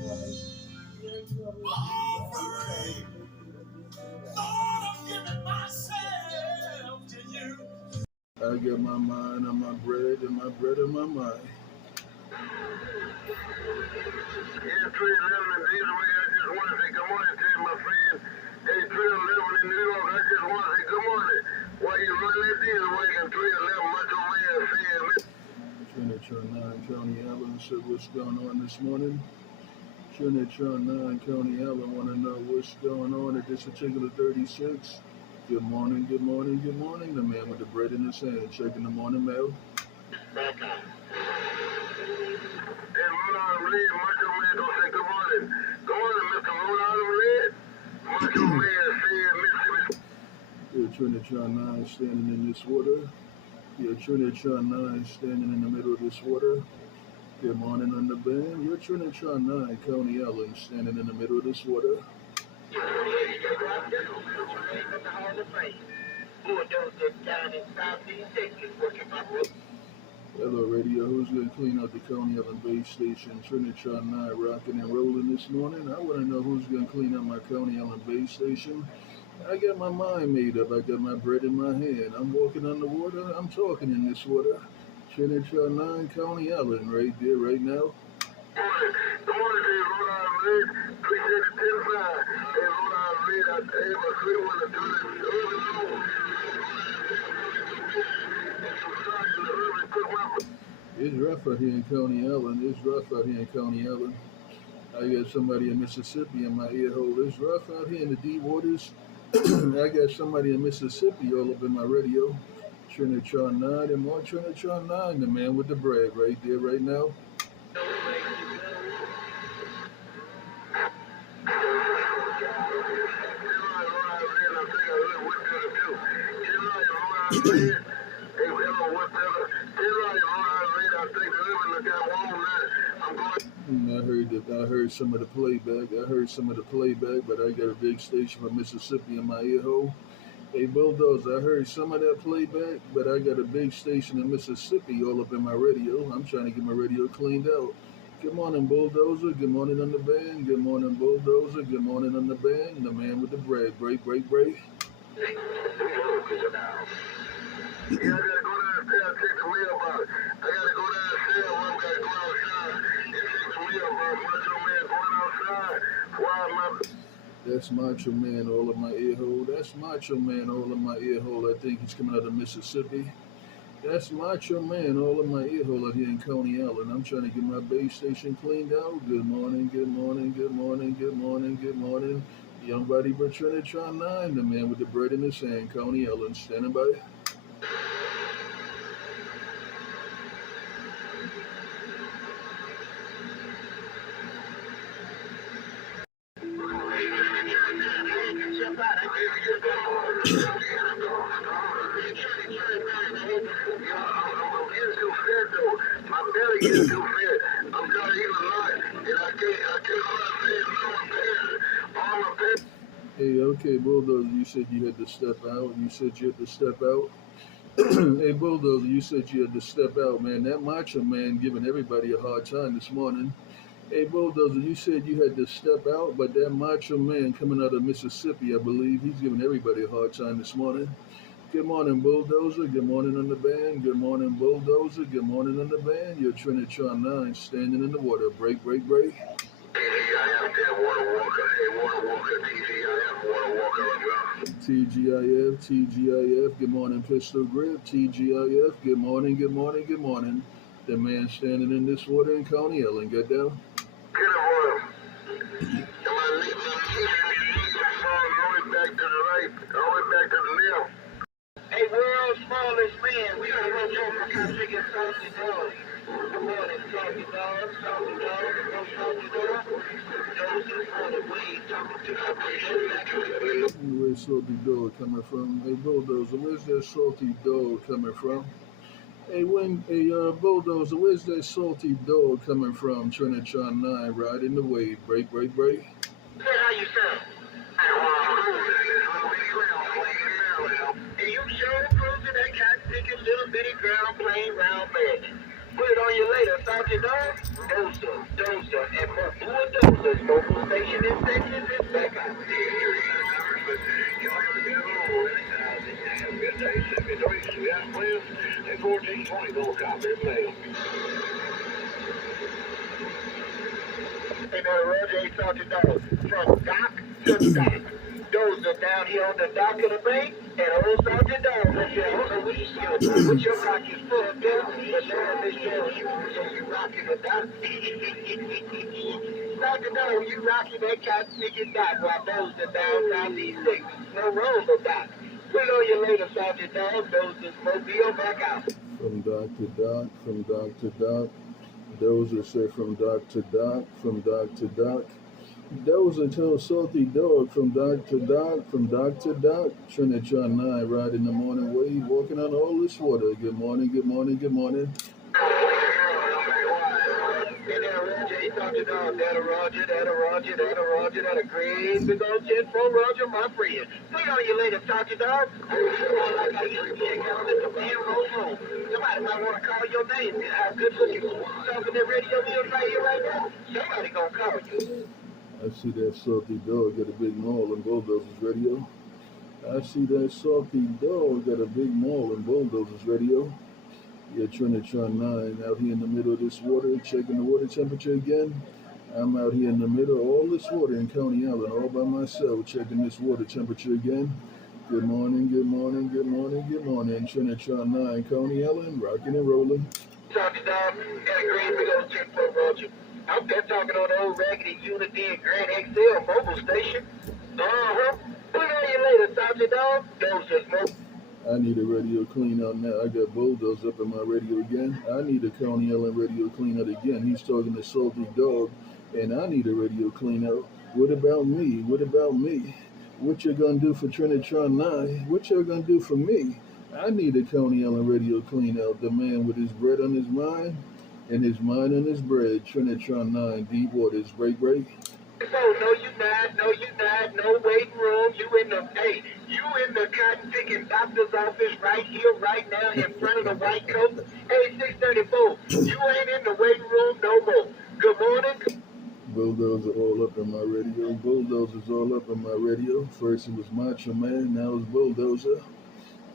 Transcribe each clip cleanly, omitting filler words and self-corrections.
Offering, Lord, I'm giving myself to you. I get my mind on my bread and my bread on my mind. Yeah, 311 in Detroit. I just want to say good morning to you, my friend. Hey, 311 in New York. I just want to say good morning. Why you running that diesel wagon? 311, Macho Man saying, Trinitron9, County Allen said, what's going on this morning? Trinitron9, County Allen want to know what's going on at this particular 36. Good morning, good morning, good morning. The man with the bread in his hand, checking the morning mail. Back on. Hey, Rhode Island Red, Macho Man don't say good morning. Good morning, Mr. Rhode Island Red. Macho Man saying Mississippi. Yeah, Trinitron9 standing in this water. Yeah, Trinitron9 standing in the middle of this water. Good morning on the band. Your Trinitron9, County Allen, standing in the middle of this water. Hello, radio. Who's going to clean out the Coney Island base station? Trinitron9 rocking and rolling this morning. I want to know who's going to clean out my Coney Island base station. I got my mind made up. I got my bread in my hand. I'm walking on the water. I'm talking in this water. Trinitron9, County Island, right there, right now. Good morning, hey, Rhode Island Red. Appreciate the 10-5. Hey, Rhode Island Red, I tell you, my sweet one, to do this early. It's rough out here in Coney Island. It's rough out here in Coney Island. I got somebody in Mississippi in my ear hole. It's rough out here in the deep waters. I got somebody in Mississippi all up in my radio. Trinitron9 and more Trinitron9, the man with the bread right there, right now. I heard some of the playback. But I got a big station from Mississippi in my ear hole. Hey, Bulldozer, I heard some of that playback, but I got a big station in Mississippi all up in my radio. I'm trying to get my radio cleaned out. Good morning, Bulldozer. Good morning on the band. Good morning, Bulldozer. Good morning on the band. The man with the bread. Break, break, break. Yeah, I gotta go downstairs and take the wheel about it. I gotta go downstairs, I gotta go outside and take the wheel about Macho Man going outside. Why my... That's Macho Man all in my ear hole. That's Macho Man all in my ear hole. I think he's coming out of Mississippi. That's Macho Man all in my ear hole out here in Coney Island. I'm trying to get my base station cleaned out. Good morning, good morning, good morning, good morning, good morning. Young buddy but Trinitron9, the man with the bread in his hand, Coney Island, standing by. My belly gets too fat. I'm trying to eat a lot, and I can't all my pants. Hey, okay, Bulldozer, you said you had to step out. Hey, Bulldozer, you said you had to step out, man. That Macho Man giving everybody a hard time this morning. Hey, Bulldozer, you said you had to step out, but that Macho Man coming out of Mississippi, I believe, he's giving everybody a hard time this morning. Good morning, Bulldozer. Good morning on the band. Good morning, Bulldozer. Good morning on the band. Your Trinitron9 standing in the water. Break, break, break. TGIF. Good morning, Pistol Grip. TGIF. Good morning, good morning, good morning. The man standing in this water in Coney Island. Get down. Hey, world's smallest man, we don't run over country and saucy dogs. Good morning, saucy dogs, no saucy dogs. Those who want to weed, talking to the Where's salty dog coming from? Hey, Bulldozer, where's that salty dog coming from? Hey, Bulldozer, where's that salty dog coming from? Trinitron9 riding the wave. Break, break, break. Say how you sound. And you sure cruising that cotton-picking little bitty ground playing round magic. Put it on you later, Sergeant Dog. Dozer, and more Bulldozer. Doze's mobile station in Texas is back out. Hey, now, Roger, he talked about from dock to dock. Dozer down here on the dock of the bay, and old Sergeant Dog up here on the windshield with your pockets full of bills, but Sam is telling you, so you rocking the dock. Sergeant Dog, you rocking that cotton ticket dock while Dozer down Southeast Texas. No roll the dock. Put on your later, Sergeant Dog. Dozer's mobile back out. From dock to dock, from dock to dock. Dozer said from dock to dock, from dock to dock. Dozer tells Salty Dog from dock to dock, from dock to dock. Trinitron9 riding the morning wave, walking on all this water. Good morning, good morning, good morning. And then Roger, he talked to Dog. That'll Roger, that'll Roger, that'll Roger, that'll great big old 10-4 Roger, my friend. Put on your later, talk to Dog. Like I used to check out at the man rolls home. Somebody might want to call your name. How good looking talking that radio is right here, right now. Somebody gonna call you. I see that Salty Dog got a big mall in Bulldozer's radio. I see that Salty Dog got a big mall in Bulldozer's radio. Yeah, Trinitron9 out here in the middle of this water, checking the water temperature again. I'm out here in the middle of all this water in County Allen, all by myself, checking this water temperature again. Good morning, good morning, good morning, good morning. Trinitron9, County Allen, rocking and rolling. Talk to Dog. Got a great big old 10-4 Roger. Out there talking on the old raggedy Unity and Grand XL mobile station. Put on your later, talk to Dog. Dozer's mobile. I need a radio clean out now. I got Bulldozer up in my radio again. I need a Coney Ellen radio clean out again. He's talking to Salty Dog, and I need a radio clean out. What about me? What about me? What you gonna do for Trinitron9? What you gonna do for me? I need a Coney Ellen radio clean out. The man with his bread on his mind, and his mind on his bread. Trinitron9, deep waters, break. So, no, you not, no, waiting room. You in the cotton picking doctor's office right here, right now, in front of the white coat. Hey, 634, you ain't in the waiting room no more. Good morning. Bulldozer all up in my radio. Bulldozer's all up in my radio. First it was Macho Man, now it's Bulldozer.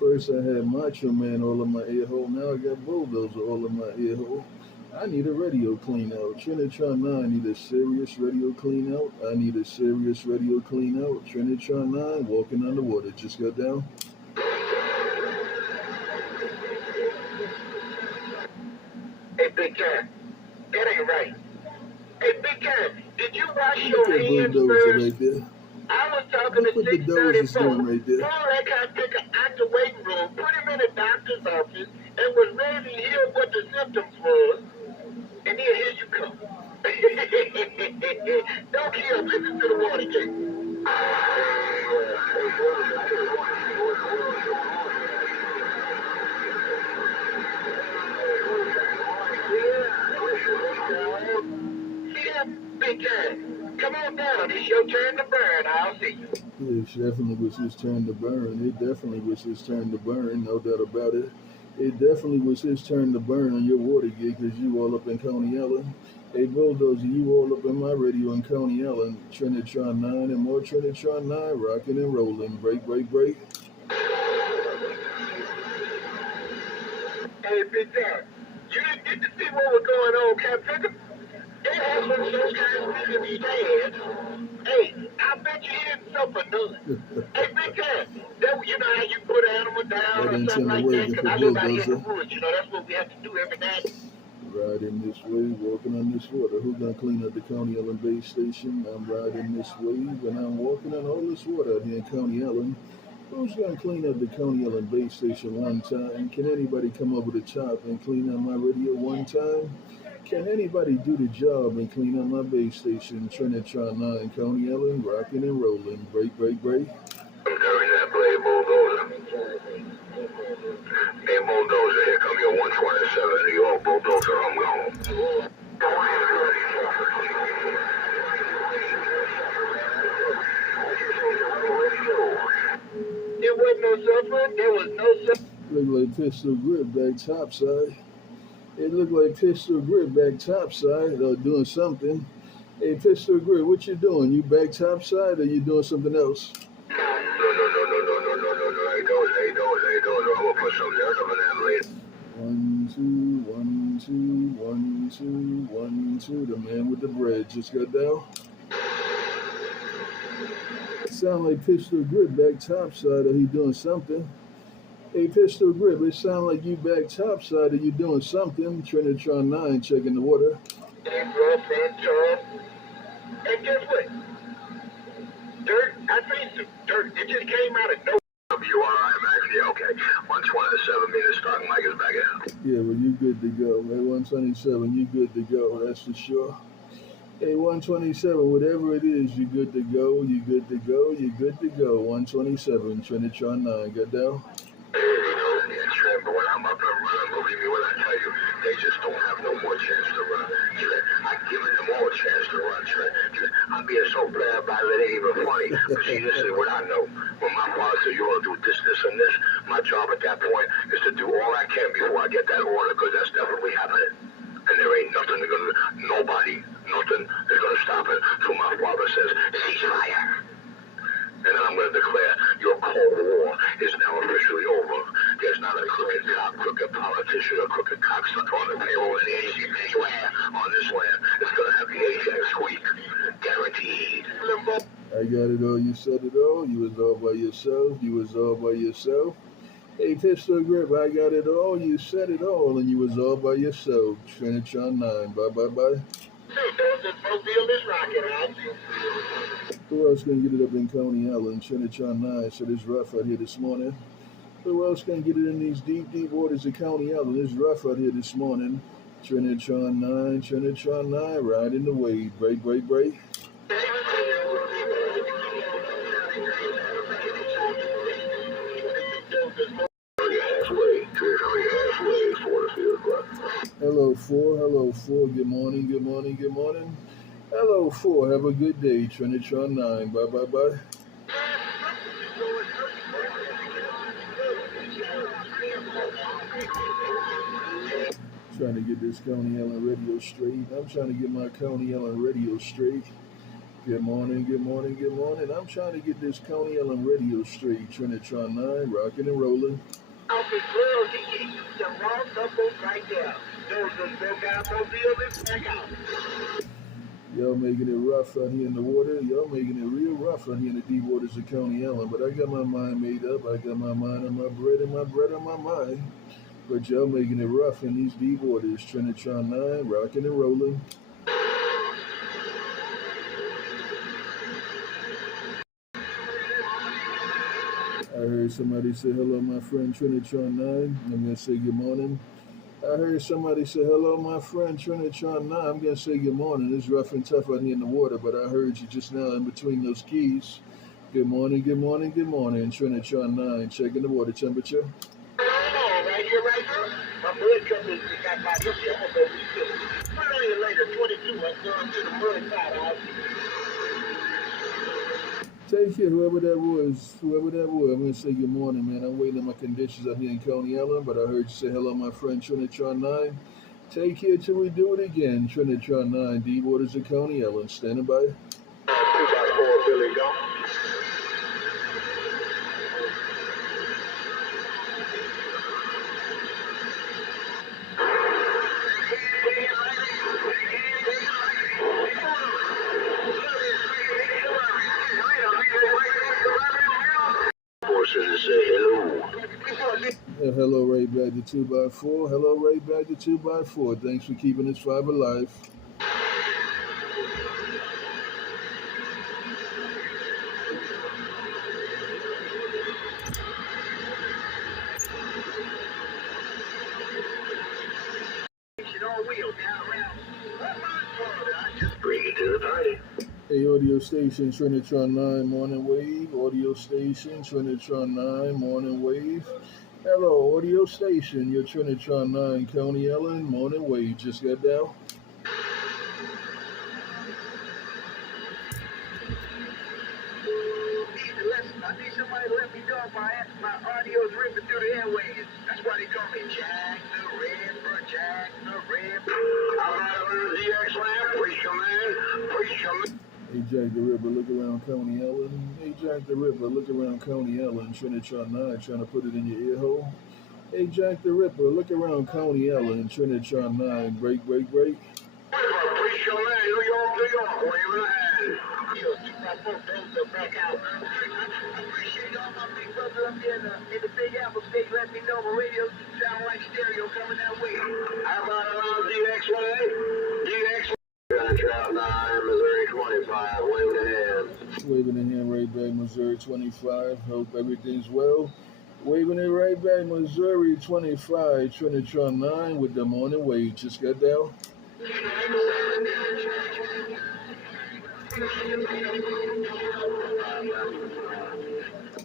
First I had Macho Man all in my ear hole, now I got Bulldozer all in my ear hole. I need a radio clean out. Trinitron9 need a serious radio clean out. I need a serious radio clean out. Trinitron9 walking on the water. Just got down. Hey, Big Cat, that ain't right. Hey, Big Cat, did you wash your Look at hands Bulldozer first? right there. I was talking Look to what the Dozer's 634. doing right there. Pull that cotton picker out the waiting room, put him in the doctor's office, and was ready to hear what the symptoms was. And then here you come. Don't kill, listen to the water gate. Yeah, Big Cat, come on down. It's your turn to burn. I'll see you. It definitely was his turn to burn. It definitely was his turn to burn, no doubt about it. It definitely was his turn to burn on your water gig because you all up in Coney Ellen. Hey, Bulldozer, you all up in my radio in Coney Ellen. Trinitron9 and more Trinitron9, rocking and rolling. Break. Hey, Big Cat, you didn't get to see what was going on, Captain. They had some those guys really stand. Hey, I bet you didn't suffer none. Hey, Big Cat, you know how you put an animal down That or ain't something in the like way that? for Because I live out here in Bulldozer. the woods, that's what we have to do every night. Riding this wave, walking on this water. Who gonna clean up the Coney Ellen base station? I'm riding this wave and I'm walking on all this water out here in Coney Ellen. Who's gonna clean up the Coney Ellen base station one time? Can anybody come over the top and clean up my radio one time? Can anybody do the job and clean up my base station? Trinitron9, Coney Ellen, rocking and rolling. Break. I'm carrying that blade, Bulldozer. Hey, Bulldozer, here come your 127. You all, Bulldozer, I'm gone. There wasn't no suffering. There was no suffering. Look like pistol grip back topside. It looked like pistol grip back topside, doing something. Hey, Pistol Grip, what you doing? You back topside or you doing something else? No. I'm gonna put some dirt over that later. 1, 2, 1, 2, 1, 2, 1, 2. The man with the bread just got down. Sound like Pistol Grip back topside or he doing something. Hey, Pistol Grip, it sound like you back topside or you doing something. Trinitron9 checking the water. And guess what? Dirt, I seen some dirt. It just came out of nowhere. WRIMAX, yeah, okay. 127 meters starting mic is back in. Yeah, well, you good to go. Hey, 127, you good to go, that's for sure. Hey, 127, whatever it is, you good to go, you good to go, you good to go. 127, Trinitron9, got down? Yeah, Trent, but when I'm up and running, believe me when I tell you, they just don't have no more chance to run. Trent, I'm giving them all a chance to run, Trent. I'm being so bad about it, it ain't even funny. But see, this is what I know. When my father said, you want to do this, this, and this, my job at that point is to do all I can before I get that order, because that's definitely happening. And there ain't nothing nobody, nothing is gonna stop it. So my father says, ceasefire. And then I'm going to declare your Cold War is now officially over. There's not a crooked cop, crooked politician, or crooked cocksucker on the payroll anywhere on this land. It's going to have the Ajax squeak. Guaranteed. I got it all, you said it all, you was all by yourself, you was all by yourself. Hey, Pistol Grip, I got it all, you said it all, and you was all by yourself. Trinitron9, bye. Who else can get it up in Coney Island? Trinitron9 said it's rough out here this morning. Who else can get it in these deep waters of Coney Island? It's rough out here this morning. Trinitron9, riding the wave. Break. Hello, 4. Good morning. Hello, 4. Have a good day. Trinitron9. Bye. Trying to get this Coney Island radio straight. I'm trying to get my Coney Island radio straight. Good morning. I'm trying to get this Coney Island radio straight. Trinitron9, rocking and rolling. Y'all making it rough out here in the water. Y'all making it real rough out here in the deep waters of Coney Island. But I got my mind made up. I got my mind on my bread and my bread on my mind. But y'all making it rough in these deep waters. Trinitron9, rocking and rolling. I heard somebody say hello, my friend Trinitron9. I'm going to say good morning. I heard somebody say hello, my friend Trinitron9. I'm going to say good morning. It's rough and tough out here in the water, but I heard you just now in between those keys. Good morning. Trinitron9, checking the water temperature. Right here. My blood company got my history. I'm going to go refill it. Put it on you later, 22. I'm going to the blood side. Take care, whoever that was. I'm going to say good morning, man. I'm waiting on my conditions out here in Coney Island, but I heard you say hello, my friend Trinitron9. Take care till we do it again. Trinitron9, deep waters of Coney Island. Standing by. 2x4, Billy, go. Hello, right back to 2x4. Hello, right back to 2x4. Thanks for keeping this fiber alive. Bring it to the party. Hey, audio station, Trinitron9, morning wave. Audio station, Trinitron9, morning wave. Hello, audio station, your Trinitron9, Coney Island, morning wave. Just got down. I need somebody to let me know my audio's ripping through the airwaves. That's why they call me Jack the Ripper. I'm out of the ZX Land. Preacher man. Hey Jack the Ripper, look around Coney Ellen. Hey Jack the Ripper, look around Coney Ellen. Trinitron9 trying to put it in your ear hole. Hey Jack the Ripper, look around Coney Ellen. Trinitron9, break, break, break. Preacher Man, New York, waving a hand. Yo, keep my bulldozer back out. Appreciate all my big brother up there in the Big Apple State. Let me know my radio sound like stereo coming that way. How about around DX1? Trinitron9, Missouri 25, waving a hand. Waving a hand right back, Missouri 25. Hope everything's well. Waving it right back, Missouri 25. Trinitron9 with the morning wave. Just got down.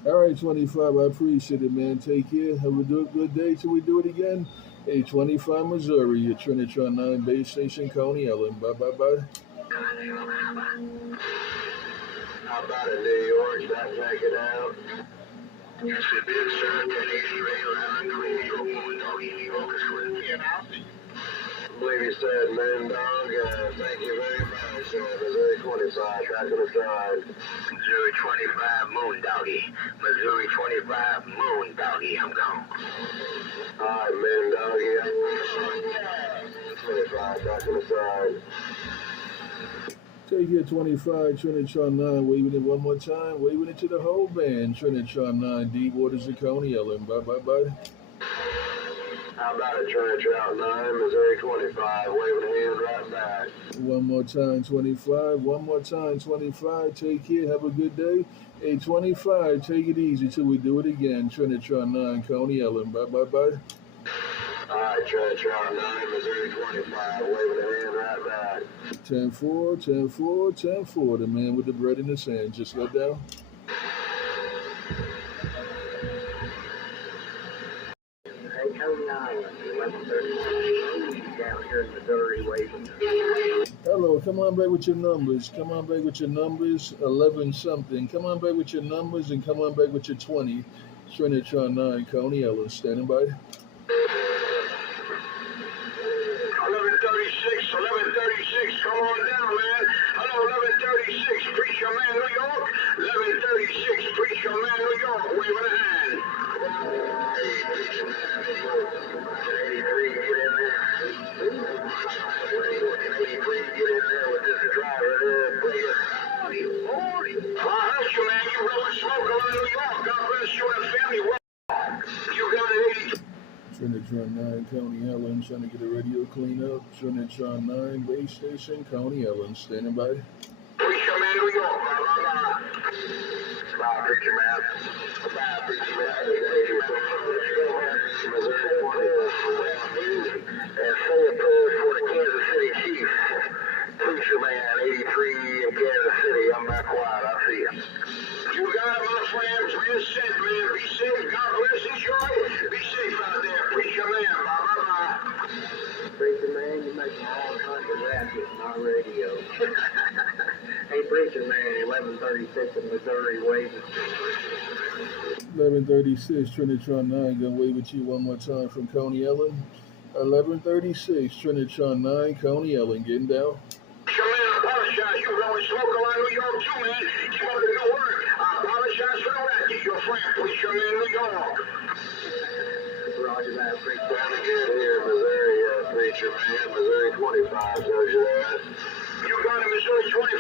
All right, 25. I appreciate it, man. Take care. Have a good day till we do it again. Hey, 25 Missouri, your Trinitron9 base station, Coney Ellen. Bye, bye, bye. How about it, New York? Stop checking out. Yes, it is, sir. 1080 radio around Queen, New York, moving dog, New York is for the I believe you said Man.Dog. Thank you very much. Missouri 25, track on the side. Missouri 25, Moon Doggy. Missouri 25, Moon Doggy. I'm gone. All right, Man.Dog. 25, track on the side. Take here, 25, Trinitron9, waving it one more time, waving it to the whole band. Trinitron9, Deep Waters of Coney Ellen. Bye, bye, bye. How about it, Trinitron9, Missouri 25, waving a hand right back. One more time, 25. One more time, 25. Take care, have a good day. Hey, 25, take it easy till we do it again. Trinitron9, Coney Ellen. Bye, bye, bye. All right, Trinitron9, Missouri 25, waving a hand right back. 10-4, 10-4, 10-4. The man with the bread in his hand just got down. Hey, Coney Island, 11:30 down here in Missouri, waving. Hello, come on back with your numbers. Come on back with your numbers. 11 something. Come on back with your numbers and come on back with your 20. Trinitron9, Coney Ellen, standing by. 11:36, come on down, man. Hello, 11:36, Preacher Man, New York. 11:36, Preacher Man, New York, waving a hand. Hey, Preacher Man, 83, get in there. 83, get in there with this driver there, please. 40. I heard you, man. You rolling smoke around New York. God bless you and family. You got it, 82. Trinitron9, Coney Ellen, trying to get the radio clean up. Trinitron9, base station, Coney Ellen, standing by. Preacher Man, New York, blah, blah, blah. Bye, Preacher Man. Bye, Preacher Man. Missouri 20. And say a prayer for the Kansas City Chiefs. Preacher Man, 83 in Kansas City. I'm back quiet. I see you. You got it, my friend. Plan set, man. Be safe. God bless. Enjoy. Be safe out there. Preacher Man. Blah, blah, blah. Preacher Man, you make all kinds of racket on our radio. Hey, Preacher Man, 11:36 in Missouri, waving. 11:36, Trinitron9, gonna wave at you one more time from Coney Ellen. 11:36, Trinitron9, Coney Ellen, getting down. Preacher Man, I apologize. You rolling smoke around New York too, man. Keep up the good work. I apologize for the racket. Your friend, Preacher Man, New York. Roger that, Preacher. Down again here, Missouri, Preacher Man, Missouri 25, so you that. You got it, Missouri 25.